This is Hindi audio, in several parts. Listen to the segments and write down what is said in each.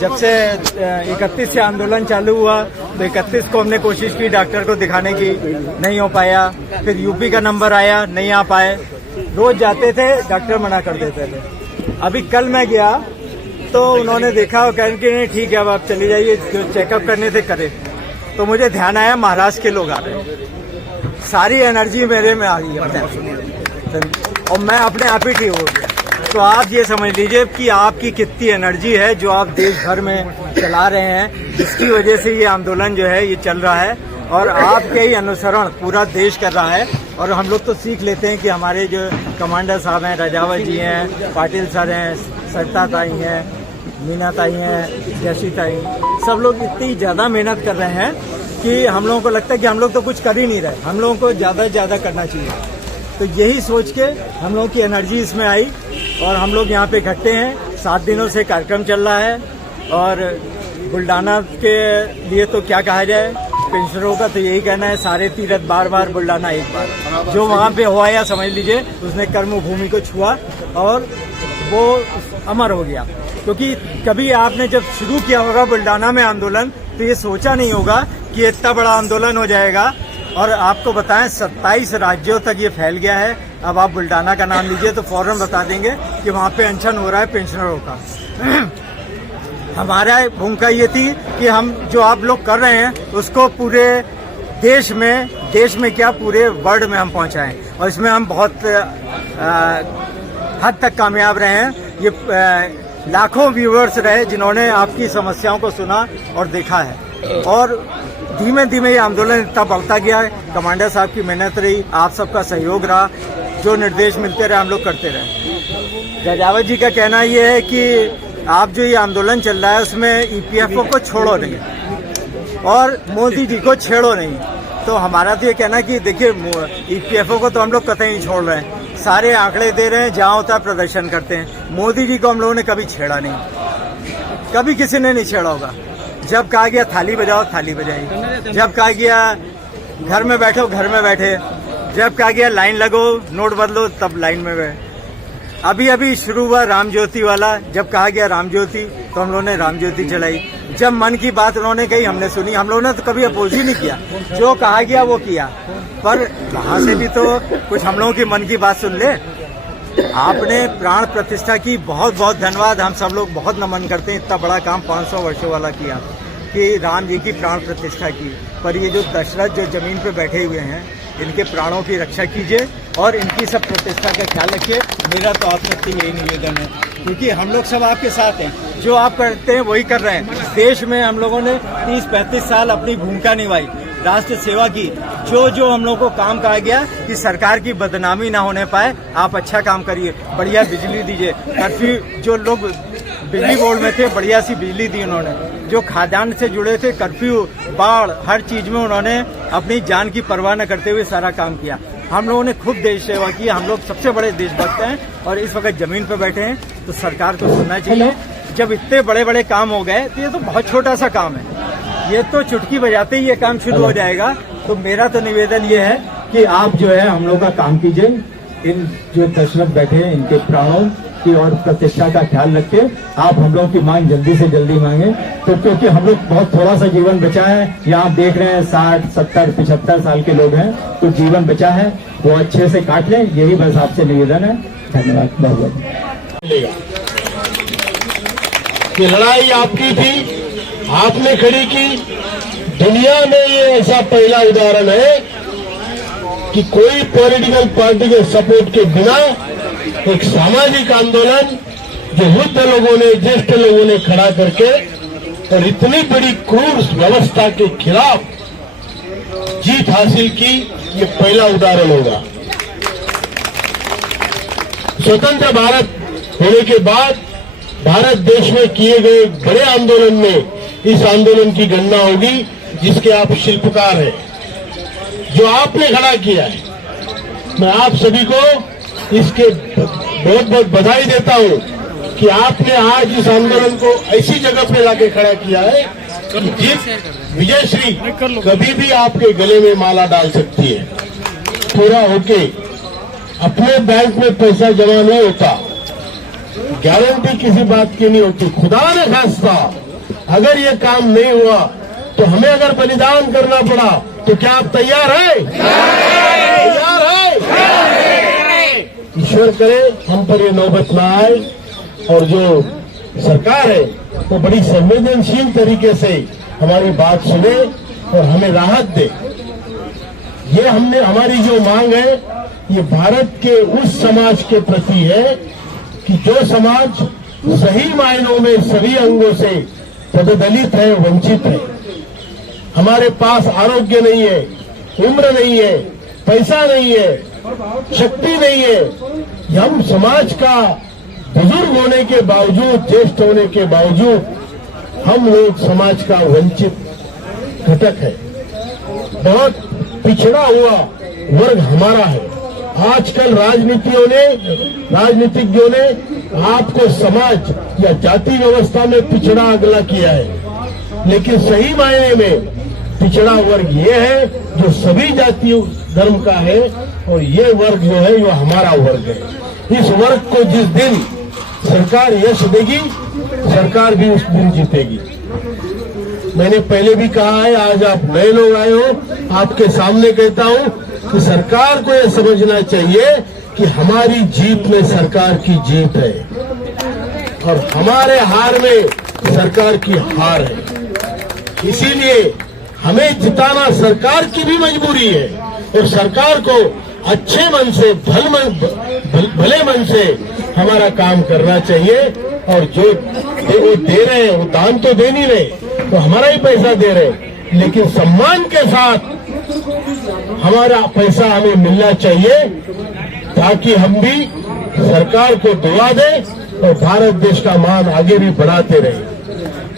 जब से 31 से आंदोलन चालू हुआ तो 31 को हमने कोशिश की डॉक्टर को दिखाने की, नहीं हो पाया। फिर यूपी का नंबर आया, नहीं आ पाए। रोज जाते थे, डॉक्टर मना कर देते थे। अभी कल मैं गया तो उन्होंने देखा और कहा कि नहीं ठीक है, अब आप चली जाइए, जो चेकअप करने थे करे। तो मुझे ध्यान आया महाराष्ट्र के लोग आ रहे हैं, सारी एनर्जी मेरे में आ गई है और मैं अपने आप ही ठीक हो गया। तो आप ये समझ लीजिए कि आपकी कितनी एनर्जी है जो आप देश भर में चला रहे हैं, जिसकी वजह से ये आंदोलन जो है ये चल रहा है और आपके ही अनुसरण पूरा देश कर रहा है। और हम लोग तो सीख लेते हैं कि हमारे जो कमांडर साहब हैं, राजावत जी हैं, पाटिल सर हैं, सरिता ताई हैं, मीना ताई हैं, जैसी ताई, सब लोग इतनी ज़्यादा मेहनत कर रहे हैं कि हम लोगों को लगता है कि हम लोग तो कुछ कर ही नहीं रहे, हम लोगों को ज़्यादा से ज़्यादा करना चाहिए। तो यही सोच के हम लोगों की एनर्जी इसमें आई और हम लोग यहाँ पे इकट्ठे हैं। 7 दिनों से कार्यक्रम चल रहा है और बुल्डाना के लिए तो क्या कहा जाए, पेंशनरों का तो यही कहना है, सारे तीर्थ बार बार, बुल्डाना एक बार। जो वहाँ पे हुआ या समझ लीजिए उसने कर्म भूमि को छुआ और वो अमर हो गया। क्योंकि कभी आपने जब शुरू किया होगा बुल्डाना में आंदोलन तो ये सोचा नहीं होगा कि इतना बड़ा आंदोलन हो जाएगा। और आपको बताएं 27 राज्यों तक ये फैल गया है। अब आप बुल्डाना का नाम लीजिए तो फौरन बता देंगे कि वहाँ पे अनशन हो रहा है पेंशनरों का। हमारा भूमिका ये थी कि हम जो आप लोग कर रहे हैं उसको पूरे देश में क्या पूरे वर्ल्ड में हम पहुँचाएं और इसमें हम बहुत हद तक कामयाब रहे हैं। ये लाखों व्यूअर्स रहे जिन्होंने आपकी समस्याओं को सुना और देखा है और धीमे धीमे ये आंदोलन इतना बढ़ता गया है। कमांडर साहब की मेहनत रही, आप सबका सहयोग रहा, जो निर्देश मिलते रहे हम लोग करते रहे। राजावत जी का कहना ये है कि आप जो ये आंदोलन चल रहा है उसमें ईपीएफओ को छोड़ो नहीं और मोदी जी को छेड़ो नहीं। तो हमारा तो ये कहना कि देखिए ईपीएफओ को तो हम लोग कतई नहीं छोड़ रहे हैं, सारे आंकड़े दे रहे हैं, जहाँ होता है प्रदर्शन करते हैं। मोदी जी को हम लोगों ने कभी छेड़ा नहीं, कभी किसी ने नहीं छेड़ा होगा। जब कहा गया थाली बजाओ, थाली बजाई। जब कहा गया घर में बैठो, घर में बैठे। जब कहा गया लाइन लगो, नोट बदलो, तब लाइन में बैठे। अभी शुरू हुआ राम ज्योति वाला, जब कहा गया राम ज्योति तो हम लोगों ने राम ज्योति जलाई। जब मन की बात उन्होंने कही हमने सुनी, हम लोगों ने तो कभी अपोज ही नहीं किया, जो कहा गया वो किया। पर वहां से भी तो कुछ हम लोगों की मन की बात सुन ले। आपने प्राण प्रतिष्ठा की, बहुत बहुत धन्यवाद, हम सब लोग बहुत नमन करते हैं। इतना बड़ा काम 500 वर्षों वाला किया कि राम जी की प्राण प्रतिष्ठा की। पर ये जो दशरथ जो जमीन पे बैठे हुए हैं, इनके प्राणों की रक्षा कीजिए और इनकी सब प्रतिष्ठा का ख्याल रखिए। मेरा तो आप सबसे यही निवेदन है, क्योंकि हम लोग सब आपके साथ हैं, जो आप करते हैं वही कर रहे हैं। देश में हम लोगों ने 30-35 साल अपनी भूमिका निभाई, राष्ट्र सेवा की। जो हम लोगों को काम कहा गया कि सरकार की बदनामी ना होने पाए, आप अच्छा काम करिए, बढ़िया बिजली दीजिए। कर्फ्यू जो लोग बिजली बोर्ड में थे, बढ़िया सी बिजली दी उन्होंने। जो खाद्यान्न से जुड़े थे, कर्फ्यू, बाढ़, हर चीज में उन्होंने अपनी जान की परवाह न करते हुए सारा काम किया। हम लोगों ने खूब देश सेवा की, हम लोग सबसे बड़े देशभक्त हैं और इस वक्त जमीन पर बैठे हैं। तो सरकार को सुनना चाहिए। जब इतने बड़े बड़े काम हो गए तो ये तो बहुत छोटा सा काम है, ये तो चुटकी बजाते ही ये काम शुरू हो जाएगा। तो मेरा तो निवेदन ये है कि आप जो है हम लोग का काम कीजिए, इन जो दशरथ बैठे हैं इनके प्राणों की और प्रतिष्ठा का ख्याल रखिए। आप हम लोग की मांग जल्दी से जल्दी मांगे, तो क्योंकि हम लोग बहुत थोड़ा सा जीवन बचा है। यहाँ आप देख रहे हैं 60, 70, 75 साल के लोग हैं, तो जीवन बचा है वो अच्छे से काट लें, यही बस आपसे निवेदन है। धन्यवाद बहुत बहुत। ये लड़ाई आपकी थी, आपने खड़ी की। दुनिया में ये ऐसा पहला उदाहरण है कि कोई पॉलिटिकल पार्टी के सपोर्ट के बिना एक सामाजिक आंदोलन जो वृद्ध लोगों ने, ज्येष्ठ लोगों ने खड़ा करके और इतनी बड़ी क्रूर व्यवस्था के खिलाफ जीत हासिल की, ये पहला उदाहरण होगा। स्वतंत्र भारत होने के बाद भारत देश में किए गए बड़े आंदोलन में इस आंदोलन की गणना होगी, जिसके आप शिल्पकार हैं, जो आपने खड़ा किया है। मैं आप सभी को इसके बहुत बहुत बधाई देता हूं कि आपने आज इस आंदोलन को ऐसी जगह पे लाके खड़ा किया है कि जिस विजयश्री कभी भी आपके गले में माला डाल सकती है। पूरा होके अपने बैंक में पैसा जमा नहीं होता, गारंटी किसी बात की नहीं होती। खुदा ने खास्ता अगर ये काम नहीं हुआ तो हमें अगर बलिदान करना पड़ा तो क्या आप तैयार हैं? तैयार है? ईश्वर करे हम पर ये नौबत ना आए और जो सरकार है वो बड़ी संवेदनशील तरीके से हमारी बात सुने और हमें राहत दे। ये हमारी जो मांग है ये भारत के उस समाज के प्रति है कि जो समाज सही मायनों में सभी अंगों से पददलित है, वंचित है। हमारे पास आरोग्य नहीं है, उम्र नहीं है, पैसा नहीं है, शक्ति नहीं है। हम समाज का बुजुर्ग होने के बावजूद, ज्येष्ठ होने के बावजूद हम लोग समाज का वंचित घटक है। बहुत पिछड़ा हुआ वर्ग हमारा है। आजकल राजनीतिज्ञों ने आपको समाज या जाति व्यवस्था में पिछड़ा अगला किया है, लेकिन सही मायने में पिछड़ा वर्ग ये है जो सभी जाति धर्म का है और ये वर्ग जो है वो हमारा वर्ग है। इस वर्ग को जिस दिन सरकार यश देगी, सरकार भी उस दिन जीतेगी। मैंने पहले भी कहा है, आज आप नए लोग आए हो, आपके सामने कहता हूं कि सरकार को यह समझना चाहिए कि हमारी जीत में सरकार की जीत है और हमारे हार में सरकार की हार है। इसीलिए हमें जिताना सरकार की भी मजबूरी है और सरकार को अच्छे मन से, भले मन से हमारा काम करना चाहिए। और जो वो दे रहे हैं वो दान तो दे नहीं रहे, तो हमारा ही पैसा दे रहे, लेकिन सम्मान के साथ हमारा पैसा हमें मिलना चाहिए ताकि हम भी सरकार को दुआ दें और भारत देश का मान आगे भी बढ़ाते रहे।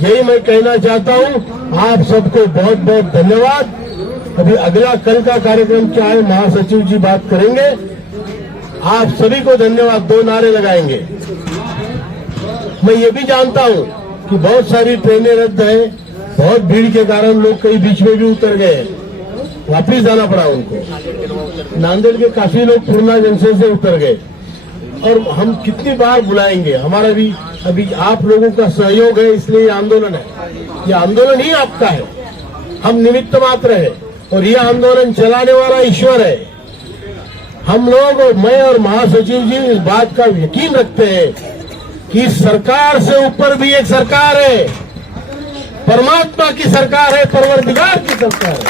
यही मैं कहना चाहता हूं। आप सबको बहुत बहुत धन्यवाद। अभी अगला कल का कार्यक्रम क्या है, महासचिव जी बात करेंगे। आप सभी को धन्यवाद। 2 नारे लगाएंगे। मैं ये भी जानता हूं कि बहुत सारी ट्रेनें रद्द है, बहुत भीड़ के कारण लोग कई बीच में भी उतर गए, वापिस जाना पड़ा उनको। नांदेड़ के काफी लोग पूर्णा जंक्शन से उतर गए और हम कितनी बार बुलाएंगे। हमारा भी अभी आप लोगों का सहयोग है, इसलिए ये आंदोलन है। ये आंदोलन ही आपका है, हम निमित्त मात्र है और ये आंदोलन चलाने वाला ईश्वर है। हम लोग और मैं और महासचिव जी इस बात का यकीन रखते हैं कि सरकार से ऊपर भी एक सरकार है, परमात्मा की सरकार है, परवरदिगार की सरकार है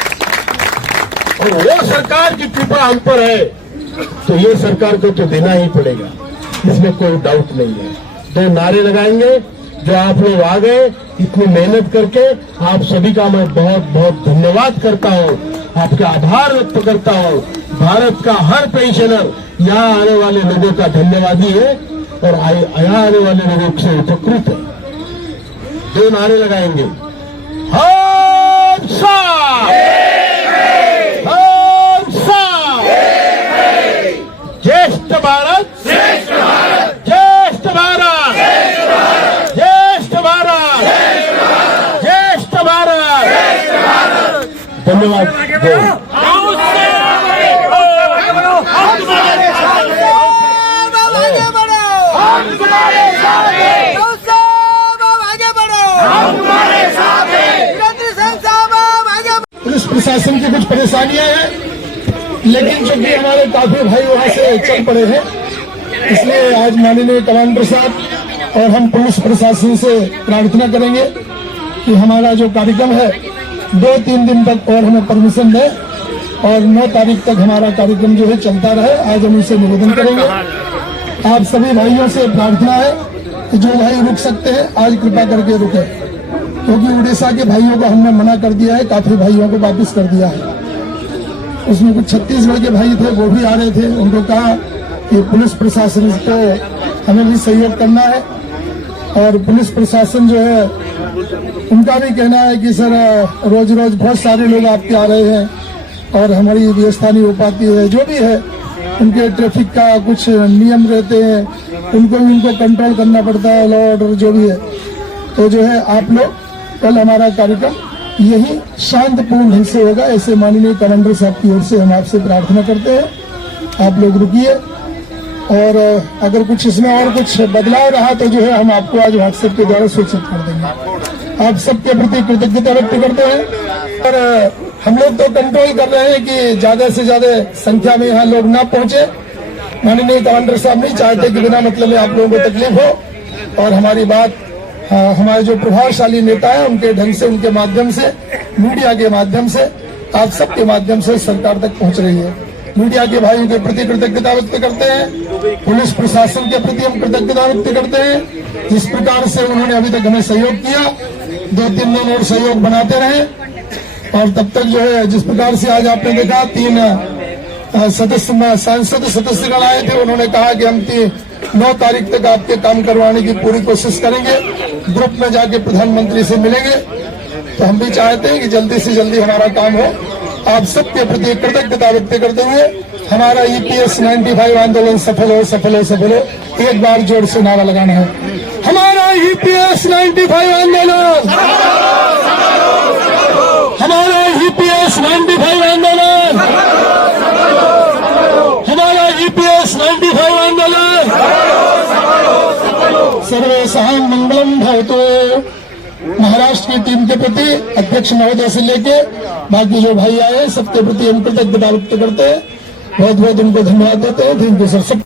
और वो सरकार की कृपा हम पर है, तो ये सरकार को तो देना ही पड़ेगा, इसमें कोई डाउट नहीं है। 2 नारे लगाएंगे। जो आप लोग आ गए इतनी मेहनत करके, आप सभी का मैं बहुत बहुत धन्यवाद करता हूँ, आपका आभार व्यक्त करता हूँ। भारत का हर पेंशनर यहाँ आने वाले लोगों का धन्यवादी है और यहाँ आने वाले लोगों से उपकृत है। 2 नारे लगाएंगे। हम साथ, हम साथ, ज्येष्ठ भारत, ज्येष्ठ भारत, ज्येष्ठ भारत, ज्येष्ठ भारत, ज्येष्ठ भारत। धन्यवाद। पुलिस प्रशासन की कुछ परेशानियां हैं, लेकिन चूंकि हमारे काफी भाई वहां से चल पड़े हैं, इसलिए आज माननीय कमांडर साहब और हम पुलिस प्रशासन से प्रार्थना करेंगे कि हमारा जो कार्यक्रम है 2-3 दिन तक और हमें परमिशन दें और 9 तारीख तक हमारा कार्यक्रम जो है चलता रहे। आज हम उनसे निवेदन करेंगे। आप सभी भाइयों से प्रार्थना है कि जो भाई रुक सकते हैं आज कृपा करके रुके, क्योंकि उड़ीसा के भाइयों को हमने मना कर दिया है, काफी भाइयों को वापस कर दिया है। उसमें कुछ छत्तीसगढ़ के भाई थे, वो भी आ रहे थे। उनको कहा कि पुलिस प्रशासन को हमें भी सहयोग करना है और पुलिस प्रशासन जो है उनका भी कहना है कि सर रोज रोज बहुत सारे लोग आपके आ रहे हैं और हमारी व्यवस्था नहीं हो पाती है। जो भी है उनके ट्रैफिक का कुछ नियम रहते हैं, उनको कंट्रोल करना पड़ता है, लॉ ऑर्डर जो भी है। तो जो है आप लोग कल हमारा कार्यक्रम यही शांतिपूर्ण ढंग से होगा, ऐसे माननीय कमांडर साहब की ओर से हम आपसे प्रार्थना करते हैं। आप लोग रुकिए और अगर कुछ इसमें और कुछ बदलाव रहा तो जो है हम आपको आज व्हाट्सएप के द्वारा सूचित कर देंगे। आप सबके प्रति कृतज्ञता व्यक्त करते हैं और हम लोग तो कंट्रोल कर रहे हैं कि ज्यादा से ज्यादा संख्या में यहाँ लोग ना पहुंचे। माननीय कमांडर साहब नहीं चाहते कि बिना मतलब में आप लोगों को तकलीफ हो और हमारी बात हमारे जो प्रभावशाली नेता है उनके ढंग से, उनके माध्यम से, मीडिया के माध्यम से, आप सबके माध्यम से सरकार तक पहुंच रही है। मीडिया के भाइयों के प्रति कृतज्ञता व्यक्त करते हैं, पुलिस प्रशासन के प्रति हम कृतज्ञता व्यक्त करते हैं। जिस प्रकार से उन्होंने अभी तक हमें सहयोग किया, 2-3 दिन और सहयोग बनाते रहे और तब तक जो है जिस प्रकार से आज आपने देखा 3 सांसद सदस्यगण आए थे, उन्होंने कहा कि हम 9 तारीख तक आपके काम करवाने की पूरी कोशिश करेंगे, ग्रुप में जाके प्रधानमंत्री से मिलेंगे। तो हम भी चाहते हैं कि जल्दी से जल्दी हमारा काम हो। आप सबके प्रति कृतज्ञता व्यक्त करते हुए हमारा EPS 95 आंदोलन सफल हो, सफल हो, सफल हो। एक बार जोर से नारा लगाना है, हमारा EPS 95 आंदोलन, हमारा EPS 95 आंदोलन, हमारा EPS 95 आंदोलन, सर्वेषां मंगलम भवतु। महाराष्ट्र की टीम के प्रति अध्यक्ष महोदय से लेके बाकी जो भाई आए सबके प्रति हम कृतज्ञता व्यक्त करते हैं, बहुत बहुत उनको धन्यवाद देते हैं। Thank you sir.